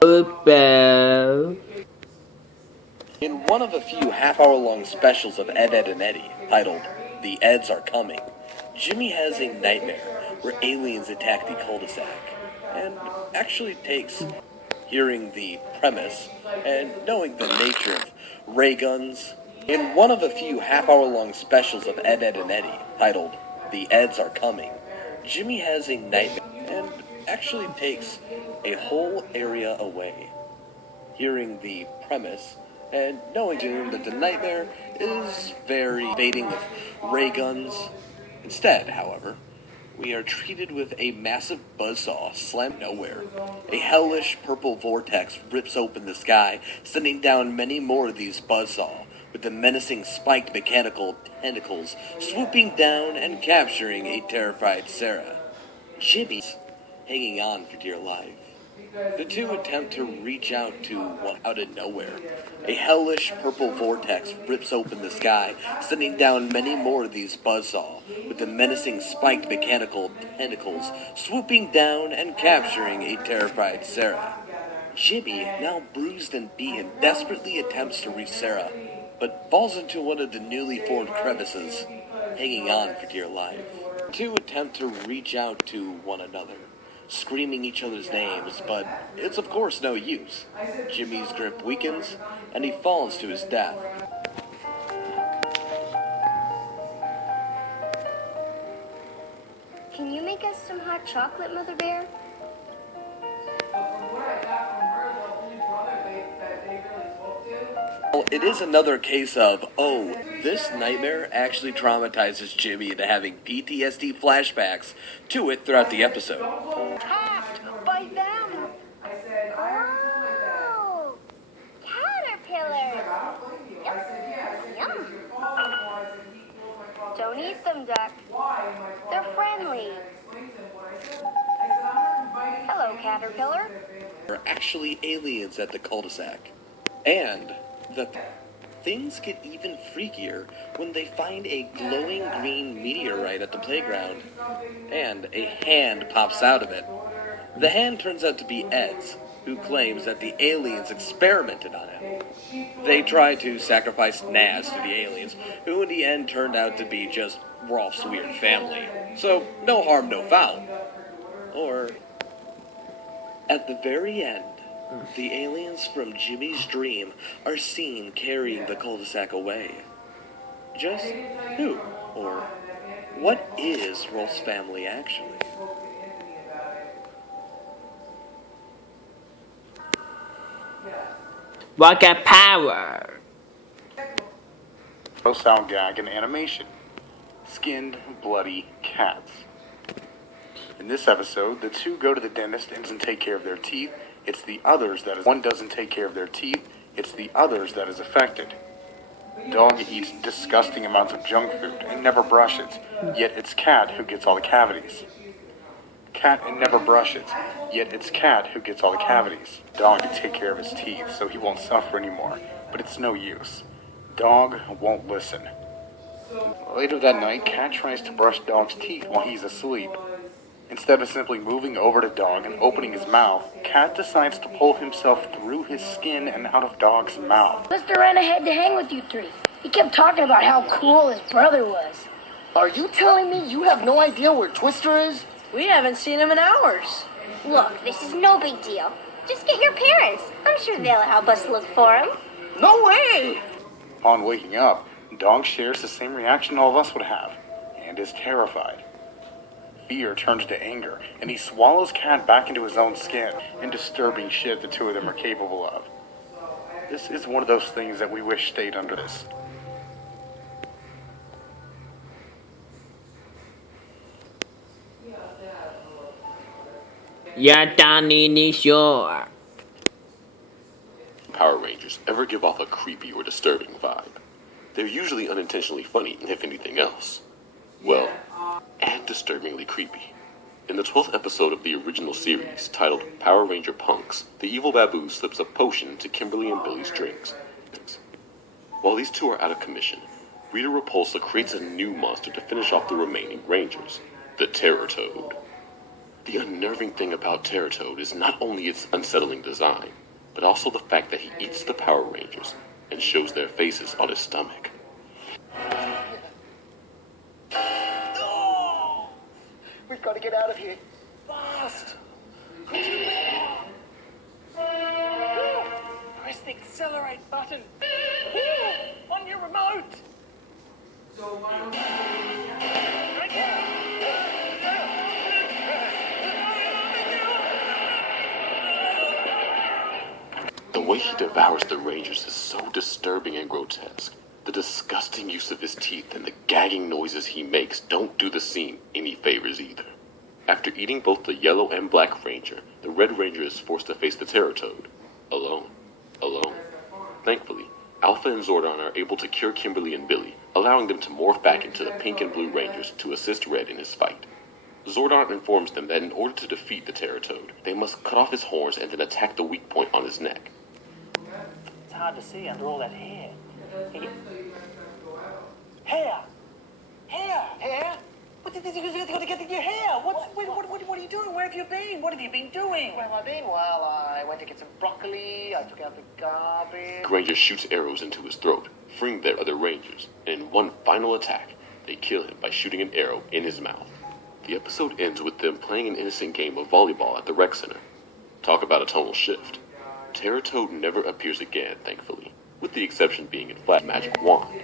Football. In one of a few half-hour-long specials of Ed, Edd n Eddy, titled The Eds Are Coming, Jimmy has a nightmare where aliens attack the cul-de-sac, and actually takes hearing the premise and knowing the nature of ray guns. In one of a few half-hour-long specials of Ed, Edd n Eddy, titled The Eds Are Coming, Jimmy has a nightmare and actually takes a whole area away. Hearing the premise and knowing that the nightmare is very baiting of ray guns. Instead, however, we are treated with a massive buzzsaw slammed nowhere. A hellish purple vortex rips open the sky, sending down many more of these buzzsaw, with the menacing spiked mechanical tentacles swooping down and capturing a terrified Sarah. Jimmy's hanging on for dear life. The two attempt to reach out to one out of nowhere. A hellish purple vortex rips open the sky, sending down many more of these buzzsaw, with the menacing spiked mechanical tentacles swooping down and capturing a terrified Sarah. Jimmy, now bruised and beaten, desperately attempts to reach Sarah, but falls into one of the newly formed crevices, hanging on for dear life. The two attempt to reach out to one another, screaming each other's names, but it's of course no use. Jimmy's grip weakens, and he falls to his death. Can you make us some hot chocolate, Mother Bear? Well, it is another case of, oh, this nightmare actually traumatizes Jimmy into having PTSD flashbacks to it throughout the episode. Attacked by them! Oh! Caterpillars! Yum! Don't eat them, Duck. They're friendly. Hello, Caterpillar. Are actually aliens at the cul-de-sac. And things get even freakier when they find a glowing green meteorite at the playground, and a hand pops out of it. The hand turns out to be Ed's, who claims that the aliens experimented on him. They try to sacrifice Naz to the aliens, who in the end turned out to be just Rolf's weird family. So, no harm, no foul. Or, at the very end, the aliens from Jimmy's dream are seen carrying the cul-de-sac away. Just who, or what is Rolf's family actually? Rocket power. Sound gag and animation. Skinned, bloody cats. In this episode, the two go to the dentist and doesn't take care of their teeth. It's the others that is. One doesn't take care of their teeth. It's the others that is affected. Dog eats disgusting amounts of junk food and never brushes, yet it's Cat who gets all the cavities. Cat and never brushes, yet it's Cat who gets all the cavities. Dog can take care of his teeth so he won't suffer anymore, but it's no use. Dog won't listen. Later that night, Cat tries to brush Dog's teeth while he's asleep. Instead of simply moving over to Dog and opening his mouth, Cat decides to pull himself through his skin and out of Dog's mouth. Mr. ran ahead to hang with you three. He kept talking about how cool his brother was. Are you telling me you have no idea where Twister is? We haven't seen him in hours. Look, this is no big deal. Just get your parents. I'm sure they'll help us look for him. No way! Upon waking up, Dog shares the same reaction all of us would have, and is terrified. Fear turns to anger, and he swallows Cat back into his own skin, and disturbing shit the two of them are capable of. This is one of those things that we wish stayed under this. Yeah, Danny sure. Power Rangers ever give off a creepy or disturbing vibe. They're usually unintentionally funny, if anything else. Well, and disturbingly creepy. In the 12th episode of the original series, titled Power Ranger Punks, the evil Baboo slips a potion to Kimberly and Billy's drinks. While these two are out of commission, Rita Repulsa creates a new monster to finish off the remaining Rangers, the Terror Toad. The unnerving thing about Terratoad is not only its unsettling design, but also the fact that he eats the Power Rangers and shows their faces on his stomach. Oh! We've got to get out of here. Fast! Press the accelerate button. On your remote. The way he devours the Rangers is so disturbing and grotesque. The disgusting use of his teeth and the gagging noises he makes don't do the scene any favors either. After eating both the Yellow and Black Ranger, the Red Ranger is forced to face the Terratoad. Alone. Thankfully, Alpha and Zordon are able to cure Kimberly and Billy, allowing them to morph back into the Pink and Blue Rangers to assist Red in his fight. Zordon informs them that in order to defeat the Terratoad, they must cut off his horns and then attack the weak point on his neck. It's hard to see under all that hair. Hair! Hair? What did you got to get your hair? What are you doing? Where have you been? What have you been doing? Where have I been? Well, I went to get some broccoli. I took out the garbage. Granger shoots arrows into his throat, freeing their other Rangers, and in one final attack, they kill him by shooting an arrow in his mouth. The episode ends with them playing an innocent game of volleyball at the rec center. Talk about a tonal shift. Terratoad never appears again, thankfully, with the exception being in Flash Magic Wand.